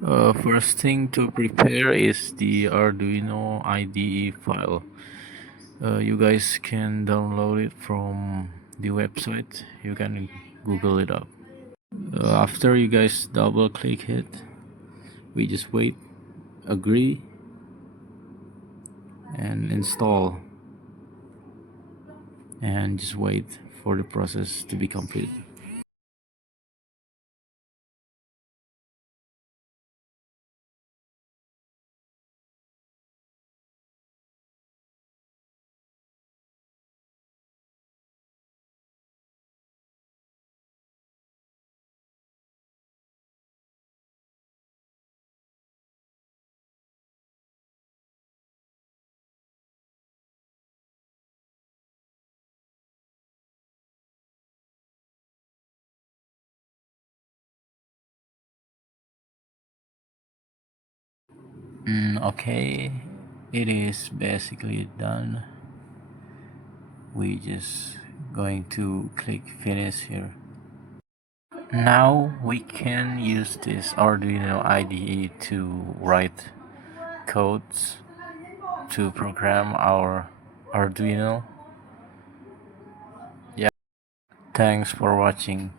First thing to prepare is the Arduino IDE file. You guys can download it from the website. You can Google it up. After you guys double click it, we just wait, agree, and install, and just wait for the process to be complete. Okay, it is basically done. We just going to click finish here. Now we can use this Arduino IDE to write codes to program our Arduino. Yeah, thanks for watching.